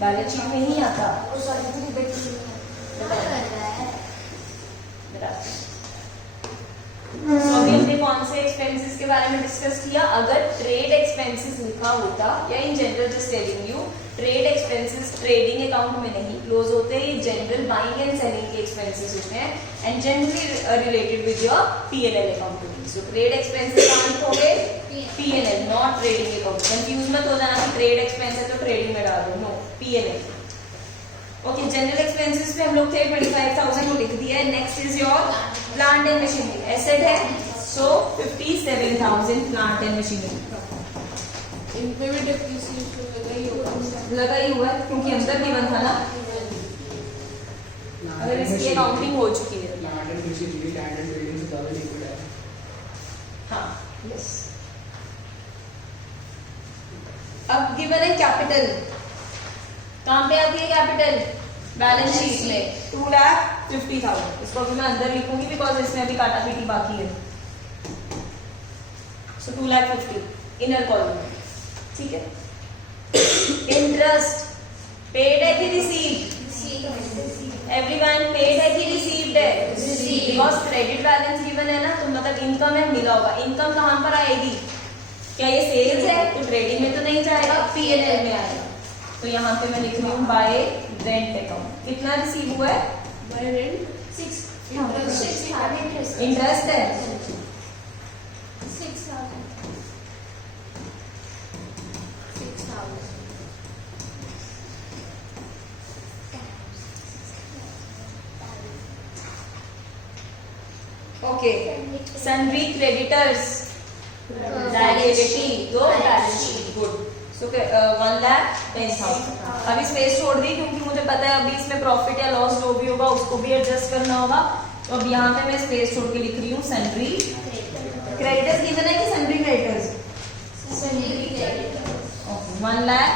Balance sheet में ही आता। तो अभी हमने कौन से एक्सपेंसेस के बारे में डिस्कस किया। अगर ट्रेड एक्सपेंसेस लिखा होता या in general just telling you trade expenses trading account में नहीं क्लोज होते, ये जनरल बाइंग एंड सेलिंग के एक्सपेंसेस होते हैं and generally related with your PNL account. So trade expenses कौन हो गए, PNL, not trading account. Confuse मत हो जाना कि ट्रेड एक्सपेंस है तो ट्रेडिंग में डाल दो, no, PNL. Okay, general expenses पे हम लोग थे 25,000 को लिख दिया है। Next is your plant and machinery, asset है, सो 57,000 प्लांट एंड मशीनरी। इनपे भी डेप्रिसिएशन लगा ही हुआ है क्योंकि अंदर गिवन था ना, अगर इसकी अकाउंटिंग हो चुकी है। Plant and machinery land and building से ज्यादा लिक्विड है। हाँ, यस। अब गिवन है कैपिटल, कहां पे आती है कैपिटल, बैलेंस शीट में 2,50,000। इसको अभी मैं अंदर लिखूंगी बिकॉज इसमें अभी काटा पीटी बाकी है। सो 2,50,000 इनर कॉलम, ठीक है। इंटरेस्ट पेड है कि रिसीव्ड, एवरीवन पेड है कि रिसीव्ड है, बिकॉज क्रेडिट बैलेंस गिवन है ना, तो मतलब इनकम है, मिला होगा। इनकम कहां पर आएगी, क्या ये सेल्स है तो ट्रेडिंग में तो नहीं जाएगा, पीएनएल में आएगा। तो यहाँ पे मैं लिख रही हूँ बाय रेंट अकाउंट। कितना रिसीव हुआ है, बाय रेंट 6 इंटरेस्ट है 6,000। ओके। सन्ड्री क्रेडिटर्स लायबिलिटी दो बैलेंस शीट, गुड। सो 1,10,000। अभी स्पेस छोड़ दी क्योंकि मुझे पता है अभी इसमें प्रॉफिट या लॉस जो भी होगा उसको भी एडजस्ट करना होगा। तो अब यहाँ पे मैं स्पेस छोड़ के लिख रही हूँ सन्ड्री क्रेडिटर्स गिवन है कि सन्ड्री क्रेडिटर्स, ओके 1,00,000।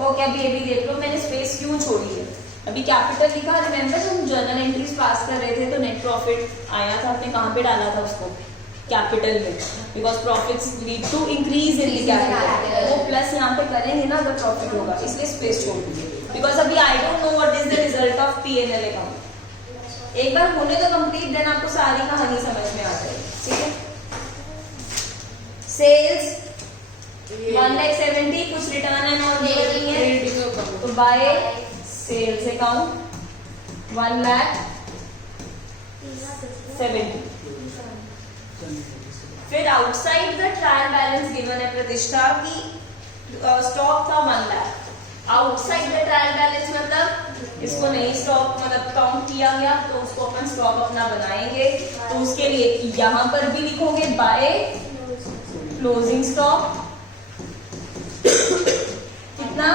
ओके, अभी ये भी देख लो मैंने स्पेस क्यों छोड़ी है। अभी कैपिटल लिखा, रिमेंबर हम जर्नल एंट्रीज पास कर रहे थे तो नेट प्रॉफिट आया था, आपने कहाँ पे डाला था उसको, कैपिटल में, because profits lead to increase in the capital. वो प्लस यहाँ पे करेंगे ना अगर प्रॉफिट होगा, इसलिए स्पेस छोड़ दीजिए बिकॉज अभी I don't know what is the result of PNL account. एक बार होने तो कंप्लीट, देन आपको सारी कहानी समझ में आ जाएगी, ठीक है। सेल्स 1,70,000, कुछ रिटर्न एंड ऑल नहीं है तो बाय सेल्स अकाउंट 1,70,000। फिर outside the trial balance given है प्रतिष्ठा की स्टॉक था 1,00,000। आउटसाइड द ट्रायल बैलेंस मतलब इसको नहीं स्टॉक मतलब काउंट किया गया तो उसको अपन स्टॉक अपना बनाएंगे। तो उसके लिए यहाँ पर भी लिखोगे बाय क्लोजिंग स्टॉक कितना,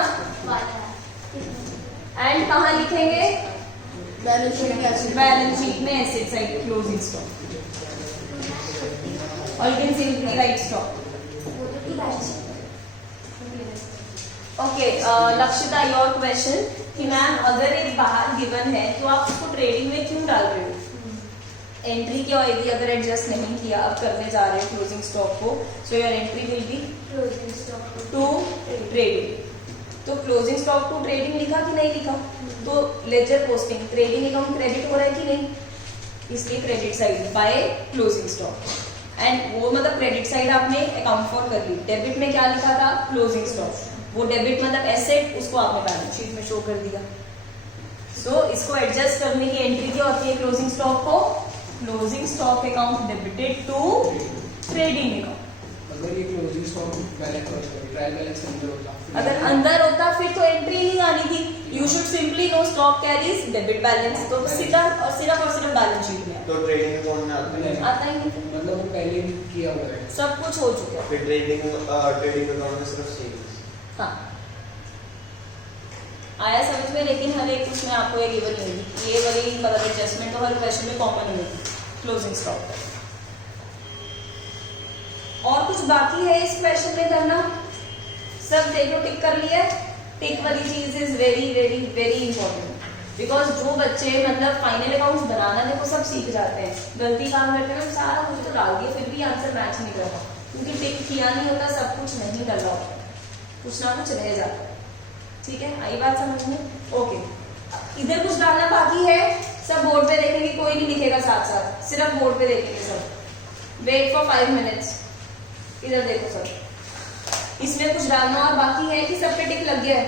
एंड कहाँ लिखेंगे, बैलेंस शीट में एसेट साइड क्लोजिंग स्टॉक, और you can simply write stock. Okay, Lakshita your question कि मैम अगर एक बाहर गिवन है तो आप उसको ट्रेडिंग में क्यों डाल रहे हो। एंट्री क्या होगी अगर एडजस्ट नहीं किया, अब करने जा रहे हैं क्लोजिंग स्टॉक को, so your entry will be to trading. तो क्लोजिंग स्टॉक टू ट्रेडिंग लिखा कि नहीं लिखा, तो ledger posting trading account credit हो रहा है कि नहीं, इसलिए credit side by closing stock. And वो मतलब क्रेडिट साइड आपने अकाउंट फॉर कर ली। डेबिट में क्या लिखा था, क्लोजिंग स्टॉक, वो डेबिट मतलब एसेट, उसको आपने बैलेंस शीट में शो कर दिया। सो इसको एडजस्ट करने की एंट्री क्या होती है, क्लोजिंग स्टॉक को closing stock account debited to trading account. अगर ये closing stock balance trial balance अंदर होता, अगर अंदर होता फिर तो एंट्री नहीं आनी थी। You should simply know stock carries debit balance, तो सीधा और सिर्फ बैलेंस शीट में तो ट्रेडिंग अकाउंट में आता है, आता ही नहीं, मतलब वो पहले भी किया हुआ है, सब कुछ हो चुका है। फिर ट्रेडिंग अकाउंट में सिर्फ सेल्स। हाँ, आया समझ में, लेकिन हर एक उसमें आपको ये गिवन नहीं होगी, ये वाली मतलब एडजस्टमेंट तो हर क्वेश्चन में कॉमन होगी क्लोजिंग स्टॉक पर। और कुछ बाकी है इस क्वेश्चन में करना, सब देखो टिक कर लिया। टिक वाली चीज is very very very important, because जो बच्चे मतलब फाइनल अकाउंट्स बनाना देखो सब सीख जाते हैं, गलती काम करते हैं सारा कुछ तो डाल दिया फिर भी आंसर मैच नहीं कर रहा, क्योंकि टिक किया नहीं होता, सब कुछ नहीं कर रहा होता। कुछ ना कुछ रह जाता है। ठीक है, आई बात समझ में? ओके, इधर कुछ डालना बाकी है, सब बोर्ड पे देखेंगे, कोई नहीं लिखेगा साथ साथ, सिर्फ बोर्ड पे देखेंगे सब। Wait for 5 minutes. इधर देखो सब, इसमें कुछ डालना और बाकी है कि सब पे टिक लग गया है?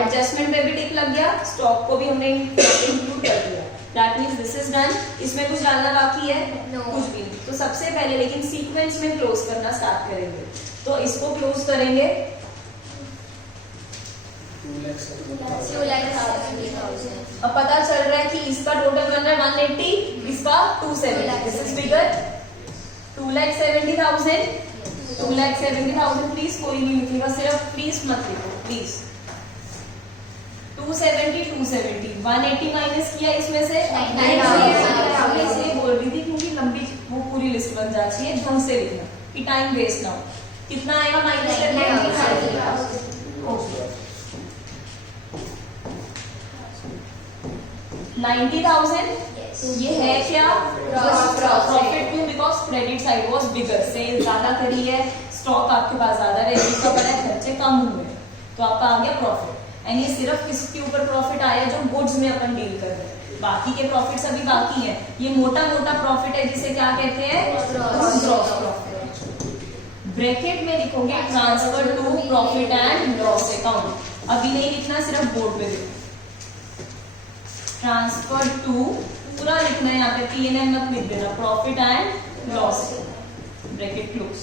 एडजस्टमेंट पे भी टिक लग गया, स्टॉक को भी हमने इंक्लूड कर दिया, that means this is done. इसमें कुछ डालना बाकी है? कुछ भी नहीं। तो सबसे पहले लेकिन सीक्वेंस में क्लोज करना स्टार्ट करेंगे, तो इसको क्लोज करेंगे 2 lakhs. अब पता चल रहा है कि इसका टोटल बन रहा है 180, इसका 270। This is figure 2,70,000। 2,70,000 प्लीज कोई नहीं लिखेगा, सिर्फ प्लीज मत लिखो प्लीज। 270 270 180 माइनस किया इसमें से 90,000। इसलिए बोल रही थी क्योंकि लंबी वो पूरी लिस्ट बन जाती है, ढंग से लिखना कि टाइम वेस्ट ना हो। कितना आएगा माइनस करने? 90,000। ये है क्या? प्रॉफिट क्यों? Because credit side was bigger, sale ज्यादा करी है, स्टॉक आपके पास ज्यादा रेवेन्यू का बड़ा, खर्चे कम हुए, तो आपका आ गया प्रॉफिट। एंड ये सिर्फ किसके ऊपर प्रॉफिट आया? जो गुड्स में अपन डील कर रहे हैं, बाकी के प्रॉफिट्स अभी बाकी है। ये मोटा मोटा प्रॉफिट है जिसे क्या कहते हैं? Gross profit. ब्रैकेट में लिखोगे transfer to profit and loss account. अभी नहीं लिखना, सिर्फ बोर्ड पे लिखो ट्रांसफर टू, पूरा लिखना है यहाँ पे, P&L मत लिख देना, profit and loss, bracket close.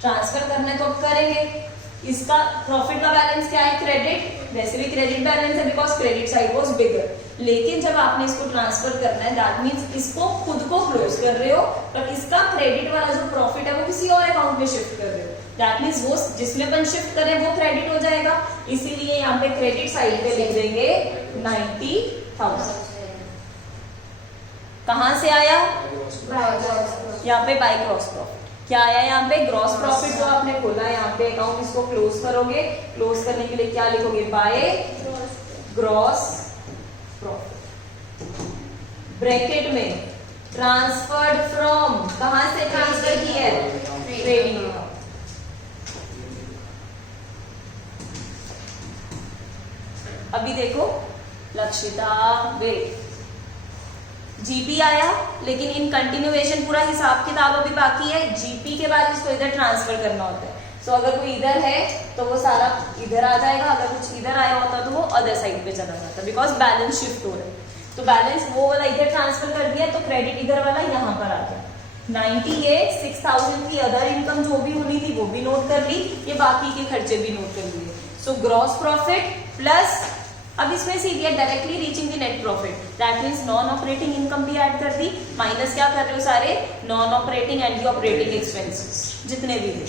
Transfer करना है तो अब करेंगे। इसका प्रॉफिट का बैलेंस क्या है? क्रेडिट, वैसे भी क्रेडिट बैलेंस है बिकॉज क्रेडिट साइड वाज बिगर, लेकिन जब आपने इसको ट्रांसफर करना है दैट मींस इसको खुद को क्लोज कर रहे हो, पर इसका क्रेडिट वाला जो प्रॉफिट है वो किसी और अकाउंट में शिफ्ट कर रहे हो, दैट मींस वो जिसमें अपन शिफ्ट करें वो क्रेडिट हो जाएगा। इसीलिए यहाँ पे क्रेडिट साइड पे लिख देंगे 90,000। कहां से आया? यहाँ पे बाय ग्रॉस प्रॉफिट। क्या आया यहाँ पे? ग्रॉस प्रॉफिट जो आपने खोला है यहाँ पे अकाउंट, इसको क्लोज करोगे। क्लोज करने के लिए क्या लिखोगे? By gross profit. ब्रैकेट में ट्रांसफर्ड फ्रॉम, कहां से ट्रांसफर किया है? Trading account. अभी देखो लक्षिता, वेट, जीपी आया, लेकिन इन कंटिन्यूएशन पूरा हिसाब किताब अभी बाकी है। जीपी के बाद इसको इधर ट्रांसफर करना होता है। सो अगर कोई इधर है तो वो सारा इधर आ जाएगा, अगर कुछ इधर आया होता तो वो अदर साइड पे चला जाता, बिकॉज बैलेंस शिफ्ट हो रहा है। तो बैलेंस वो वाला इधर ट्रांसफर कर दिया तो क्रेडिट इधर वाला यहाँ पर आ गया। 98,6,000 की अदर इनकम जो भी होनी थी वो भी नोट कर ली, ये बाकी के खर्चे भी नोट कर लिए। सो ग्रॉस प्रॉफिट प्लस, अब इसमें से we are directly reaching the net profit, that means non operating income भी ऐड कर दी, माइनस क्या कर रहे हो? सारे non operating and operating expenses जितने भी थे,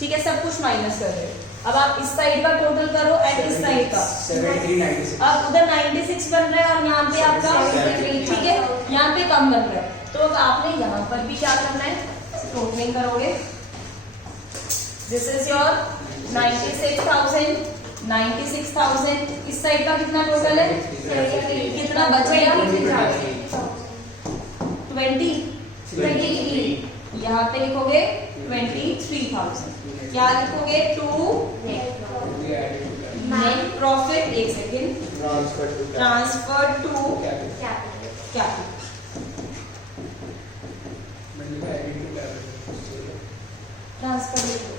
ठीक है, सब कुछ माइनस कर रहे हो। अब आप इस साइड का टोटल करो एंड इस साइड का। 7396। अब उधर 96 बन रहा है और यहाँ पे आपका, ठीक है, यहाँ पे कम बन रहा है, तो अब आपने यहाँ पर भी क्या करना है? टोटलिंग करोगे। This is your 96,000, 96,000। इस साइड का कितना टोटल है? कितना बच गया? 23। यहाँ पे लिखोगे 23,000। क्या लिखोगे? 2 नेट प्रॉफिट, एक second, transfer to capital. Transfer लिखो।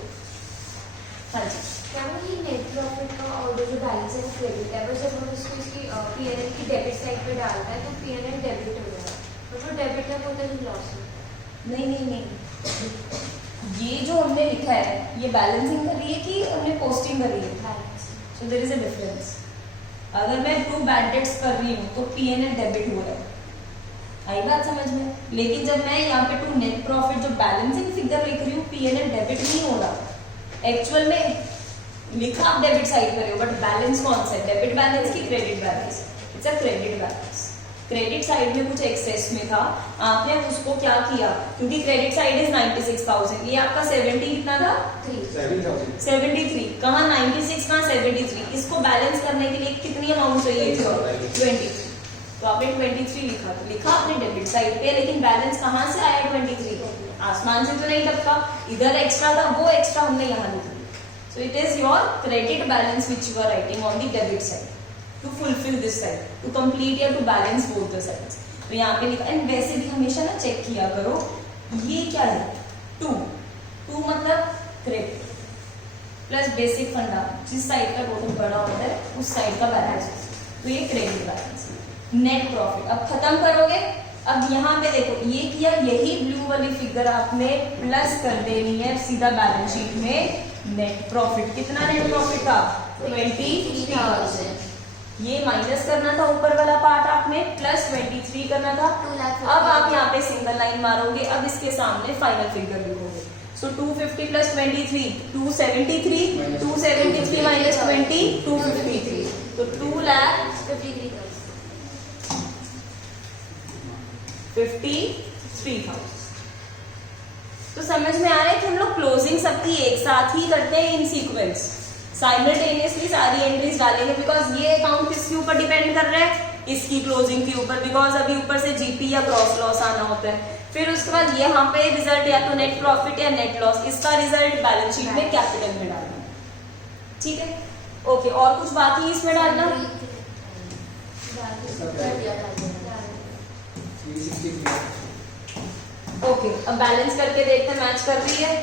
हाँ जी, क्या वो ये नेट प्रॉफिट का ऑर्डर जो बैलेंस है वो क्रेडिट है, बस जब हम इसको इसकी P&L की डेबिट साइड पे डालता है तो P&L डेबिट हो जाएगा, और वो डेबिट है वो तो लॉस है। नहीं, ये जो हमने लिखा है ये बैलेंसिंग कर रही है कि हमने पोस्टिंग करी है? So there is a difference. अगर मैं 2 बैड डेट्स कर रही हूँ तो P&L डेबिट हो रहा है, आई बात समझ में? लेकिन जब मैं यहाँ पे 2 नेट प्रॉफिट जो बैलेंसिंग फिगर लिख रही हूँ, P&L डेबिट नहीं हो रहा। एक्चुअल में लिखा आप डेबिट साइड पर हो, बट बैलेंस कौन सा है? डेबिट बैलेंस की credit balance? It's a credit balance. Credit side में कुछ एक्सेस में था, आपने उसको क्या किया, क्योंकि क्रेडिट साइड इज 96,000, ये आपका 70 कितना था? 73। कहाँ 96, कहाँ 73? इसको बैलेंस करने के लिए कितनी अमाउंट चाहिए थी? 23। तो आपने 23 लिखा, तो लिखा आपने डेबिट साइड पे, लेकिन बैलेंस कहाँ से आया? 23। आसमान से तो नहीं टपका, इधर एक्स्ट्रा था, वो एक्स्ट्रा हमने यहाँ लिखा। So it is your credit balance which you are writing on the debit side to fulfill this side, to complete या to balance both the sides. तो यहाँ पे लिखा, एंड वैसे भी हमेशा ना चेक किया करो ये क्या है, 2 मतलब क्रेडिट प्लस बेसिक फंडा, जिस साइड का टोटल बड़ा होता है उस साइड का बैलेंस, तो ये क्रेडिट बैलेंस। नेट प्रॉफिट अब खत्म करोगे, अब यहाँ पे देखो ये किया, यही ब्लू वाली फिगर आपने प्लस कर देनी है सीधा बैलेंस शीट में। नेट प्रॉफिट कितना, नेट प्रॉफिट था 23,000, ये माइनस करना था ऊपर वाला पार्ट आपने, प्लस 23 करना था। अब आप यहाँ पे सिंगल लाइन मारोगे, अब इसके सामने फाइनल फिगर लिखोगे। सो 250 प्लस 23 273, 273 माइनस 20 253, तो 2,53,000। तो समझ में आ रहा है कि हम लोग क्लोजिंग सबकी एक साथ ही करते हैं इन सीक्वेंस, साइमल्टेनियसली सारी एंट्रीज डालेंगे, बिकॉज ये अकाउंट किसके ऊपर डिपेंड कर रहा है, इसकी क्लोजिंग के ऊपर, बिकॉज अभी ऊपर से जीपी या क्रॉस लॉस आना होता है। फिर उसके बाद ये यहाँ पे रिजल्ट या तो नेट प्रॉफिट या नेट लॉस, इसका रिजल्ट बैलेंस शीट में कैपिटल में डालना। ठीक है, ओके, और कुछ बाकी इसमें डालना? ओके, अब बैलेंस करके देखते हैं मैच कर रही है।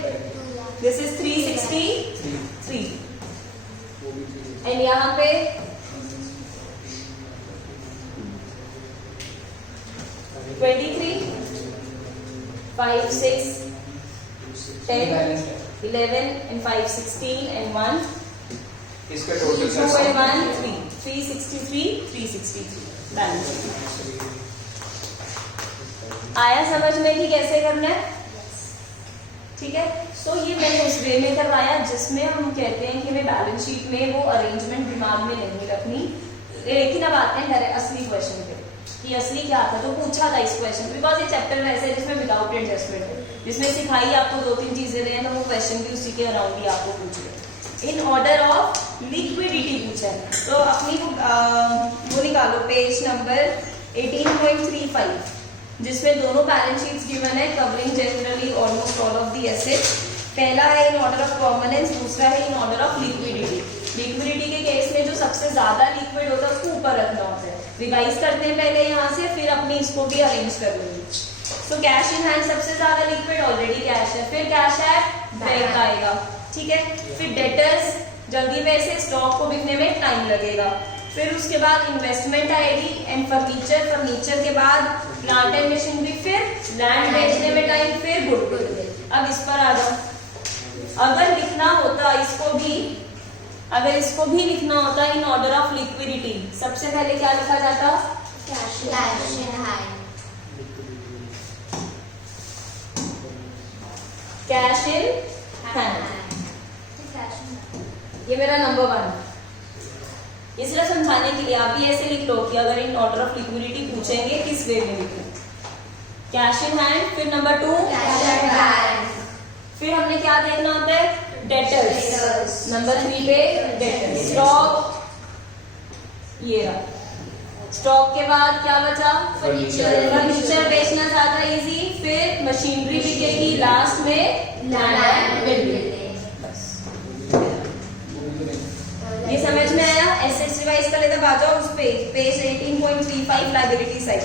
दिस इज 363 एंड यहाँ पे 23 5 6 10 11 and 5 16 and 1 इसका टोटल 2 and 1 3 363 बैलेंस। आया समझ में कि कैसे करना है? ठीक है, सो ये मैंने उस वे में करवाया जिसमें हम कहते हैं कि हमें बैलेंस शीट में वो अरेंजमेंट दिमाग में नहीं रखनी। लेकिन अब आते हैं डायरेक्ट असली क्वेश्चन पे कि असली क्या था। तो पूछा था इस क्वेश्चन, बिकॉज ये चैप्टर वैसे है जिसमें विदाउट एडजस्टमेंट है, जिसमें सिखाई आपको 2-3 चीजें रहे हैं, तो वो क्वेश्चन भी उसी के अराउंड ही आपको पूछ रहे। इन ऑर्डर ऑफ लिक्विडिटी पूछा है, तो अपनी वो निकालो पेज नंबर 18.35, जिसमें दोनों बैलेंस शीट्स गिवन है, covering generally almost all of the assets. पहला है इन ऑर्डर ऑफ परमानेंस, दूसरा है in order of liquidity. Liquidity के केस में जो सबसे ज्यादा लिक्विड होता है उसको ऊपर रखना होता है। रिवाइज करते हैं पहले यहाँ से, फिर अपनी इसको भी अरेंज कर लेंगे। सो कैश इन हैंड सबसे ज्यादा लिक्विड, ऑलरेडी कैश है, फिर कैश है बैंक आएगा। ठीक है, फिर डेटर्स जल्दी में से स्टॉक को बिकने में टाइम लगेगा, फिर उसके बाद इन्वेस्टमेंट आएगी एंड फर्नीचर के बाद प्लांट एंड मशीनरी, फिर लैंड बेचने में टाइम, फिर गुडविल। अब इस पर आ जाओ, अगर लिखना होता इसको भी, अगर इसको भी लिखना होता इन ऑर्डर ऑफ लिक्विडिटी, सबसे पहले क्या लिखा जाता? Cash in hand. Cash in hand, ये मेरा नंबर 1। ये सिर्फ समझाने के लिए, आप भी ऐसे लिख लो कि अगर इन ऑर्डर ऑफ लिक्विडिटी पूछेंगे किस वे में लिखें। कैश इन हैंड, फिर नंबर 2 फिर हमने क्या देखना होता है? डेटर्स। नंबर 3 पे डेटर्स। स्टॉक, ये रहा स्टॉक के बाद क्या बचा? फर्नीचर बेचना ज्यादा इजी, फिर मशीनरी बिकेगी, लास्ट में लैंड बिल्डिंग। ये समझ में आया? एसेट्स रिवाइज कर लेते, आ जाओ उस पे, page 18.35 liability side.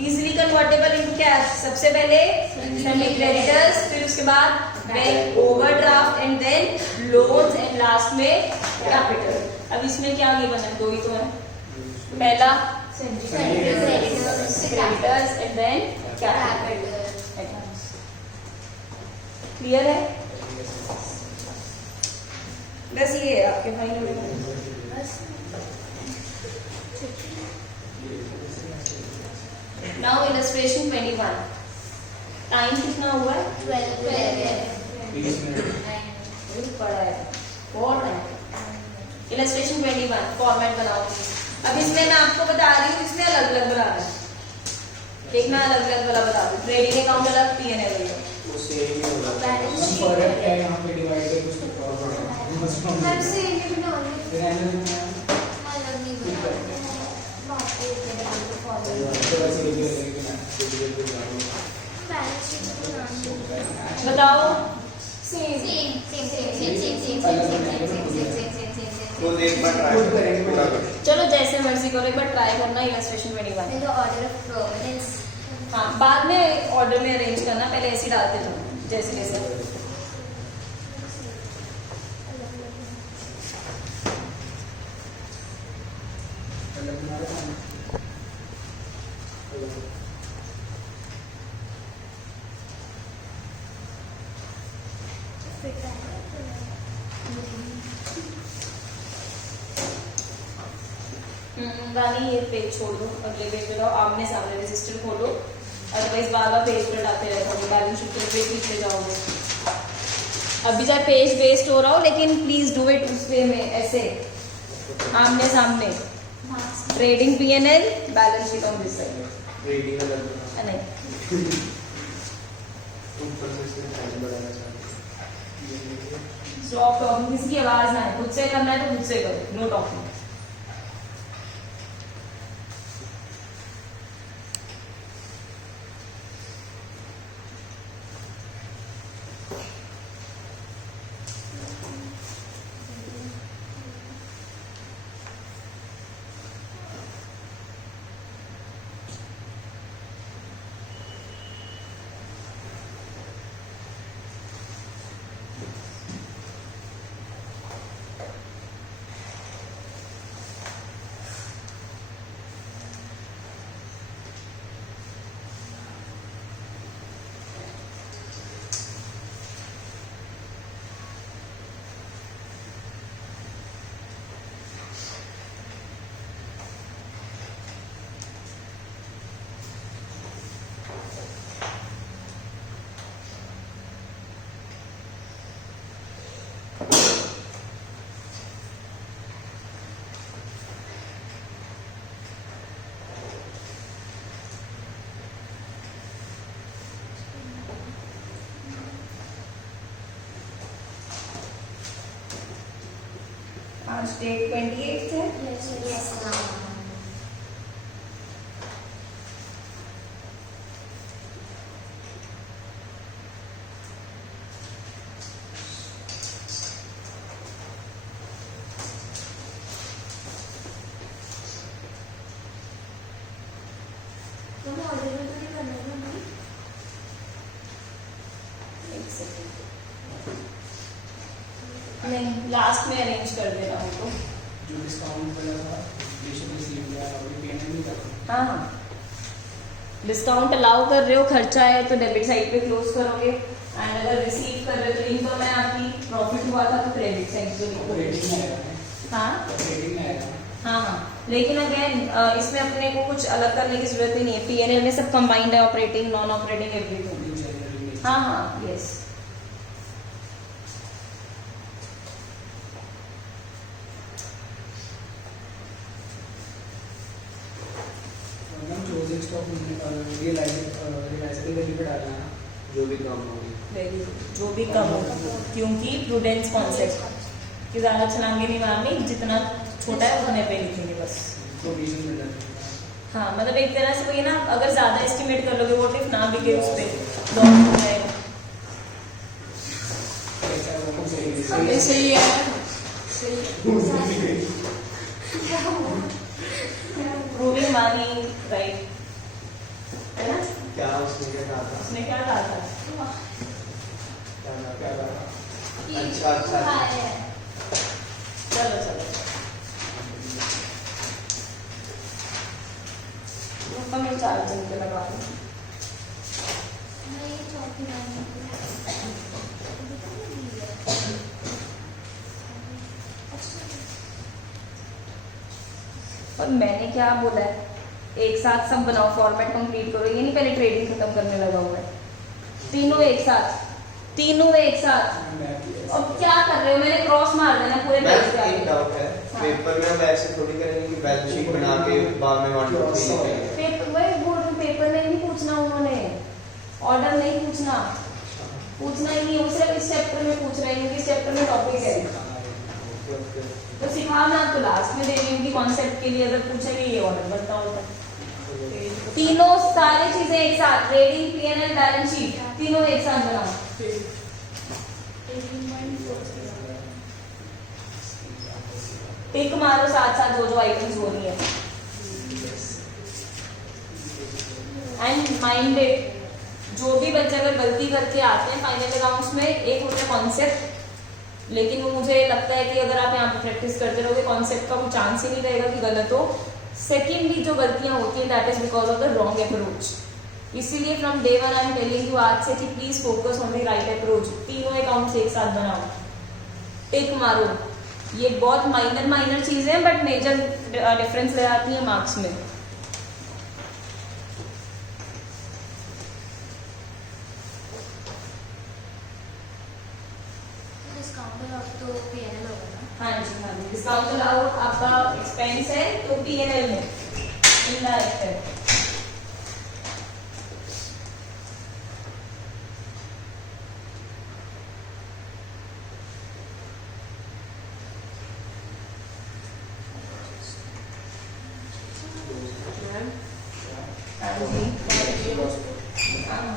Easily convertible into cash, सबसे पहले सेमी क्रेडिटर्स, फिर उसके बाद bank overdraft and then loans and last में कैपिटल। अब इसमें क्या गिवन है? 2 ही तो है, पहला creditors and then capital. Clear है? बस ये है आपके फाइनल। नाउ इलस्ट्रेशन 21, टाइम कितना हुआ है? 12 पड़ा है बहुत टाइम। इलस्ट्रेशन 21 फॉर्मेट बनाओ। अब इसमें मैं आपको बता रही हूँ, इसमें अलग अलग बना रहा है, एक मैं अलग अलग वाला बता दूँ। ट्रेडिंग अकाउंट अलग, P&L अलग। फॉरेक्ट है यहाँ पे डिवाइड है, कुछ सबसे ये भी ना फिर एनुअल में अलग नहीं बनाते हैं, बात ये तो वैसे ये भी है, लेकिन बैलेंस शीट बनानी है। बताओ। खुद एक बार ट्राई पूरा कर। चलो जैसे मर्जी करो, एक बार ट्राई करना इलस्ट्रेशन 21। हाँ, बाद में ऑर्डर में अरेंज करना, पहले ऐसे ही डालते जाओ जैसे जैसे। रानी ये पेज छोड़ दो, अगले पेज पे जाओ, आमने सामने रजिस्टर खोलो, अदरवाइज बार बार पेज पर डालते रहोगे, बैलेंस शीट पे पेज पीछे जाओगे। अभी चाहे पेज वेस्ट हो रहा हो, लेकिन प्लीज डू इट उस वे में, ऐसे आमने सामने। Trading P&L, balance sheet on this side. Reading अलग नहीं, ऊपर से इसका साइज बढ़ाना चाहिए। स्टॉप टॉकिंग, किसी की आवाज ना है, खुद से करना है तो खुद से करो, नो टॉकिंग। आज डेट 28 है। एक सेकंड, नहीं लास्ट में अरेंज कर देना उनको। जो डिस्काउंट वाला था बेशक रिसीव किया और पेमेंट नहीं करता। हाँ हाँ, डिस्काउंट अलाउ कर रहे हो, खर्चा है तो डेबिट साइड पे क्लोज करोगे, एंड अगर रिसीव कर रहे हो तो इनकम है आपकी, प्रॉफिट हुआ था तो क्रेडिट साइड पे लिखो। रेटिंग में आएगा। हाँ रेटिंग में आएगा। हाँ हाँ, लेकिन अगेन इसमें अपने को कुछ अलग करने की जरूरत ही नहीं है, P&L में सब कंबाइंड है, ऑपरेटिंग नॉन ऑपरेटिंग एवरीथिंग। हाँ हाँ yes. Closing stock realisable value पे डालना है। जो भी काम होगी वेरी गुड, जो भी कम होगा, क्योंकि प्रूडेंस कॉन्सेप्ट कि ज़्यादा छलांगे नहीं मारनी, जितना छोटा है उतने पे लिखेंगे बस। प्रोविजन में डालना हाँ, मतलब एक तरह से वही ना, अगर ज़्यादा एस्टिमेट कर लोगे, व्हाट इफ ना बिके उस पे लॉस हो जाएगा। कैसा है वो सही है। ये सही है। प्रूविंग मनी राइट है ना। क्या उसने क्या कहा था? उसने क्या कहा था? क्या कहा? अच्छा अच्छा चलो चलो मैं चार्जिंग पे लगा दूँ। और मैंने क्या बोला है, एक साथ सब बनाओ, फॉर्मेट कंप्लीट करो, ये नहीं पहले ट्रेडिंग खत्म करने लगा हुआ है। तीनों एक साथ, तीनों एक साथ। अब क्या कर रहे हो, मैंने क्रॉस मार देना पूरे पेज पे। एक डाउट है, पेपर में अब ऐसे थोड़ी करेंगे कि बैलेंस शीट बना के बाद में 1 2 3 लिखेंगे। पेपर वही बोल रही हूँ, पेपर में नहीं पूछना उन्होंने, ऑर्डर नहीं पूछना, पूछना ही नहीं, वो सिर्फ इस चैप्टर में पूछ रहे हैं क्योंकि इस चैप्टर में टॉपिक है। तो सिखा मैं आपको लास्ट में दे रही हूँ कि कॉन्सेप्ट के लिए अगर पूछेंगे ये ऑर्डर बनता होता है। तीनों सारी चीजें एक साथ, ट्रेडिंग P&L बैलेंस शीट तीनों एक साथ बनाओ। टिक मारो साथ साथ जो जो आइटम्स हो रही है। एंड माइंडेड, जो भी बच्चे अगर गलती करके आते हैं फाइनल अकाउंट्स में, एक होता है कॉन्सेप्ट, लेकिन वो मुझे लगता है कि अगर आप यहाँ पे प्रैक्टिस करते रहोगे कॉन्सेप्ट का कोई चांस ही नहीं रहेगा कि गलत हो। सेकेंडली जो गलतियां होती हैं that is because of the wrong approach. इसीलिए from day one I am telling you आज से कि please focus on the right approach. तीनों अकाउंट्स एक साथ बनाओ, टिक मारो। ये बहुत माइनर चीजें हैं बट मेजर डिफरेंस ले आती है मार्क्स में। डिस्काउंट ऑफ तो पीएनएल होगा ना। हाँ जी हाँ जी, डिस्काउंट अलाउड आपका एक्सपेंस है तो पीएनएल में इनडायरेक्ट है। हाँ जी हाँ।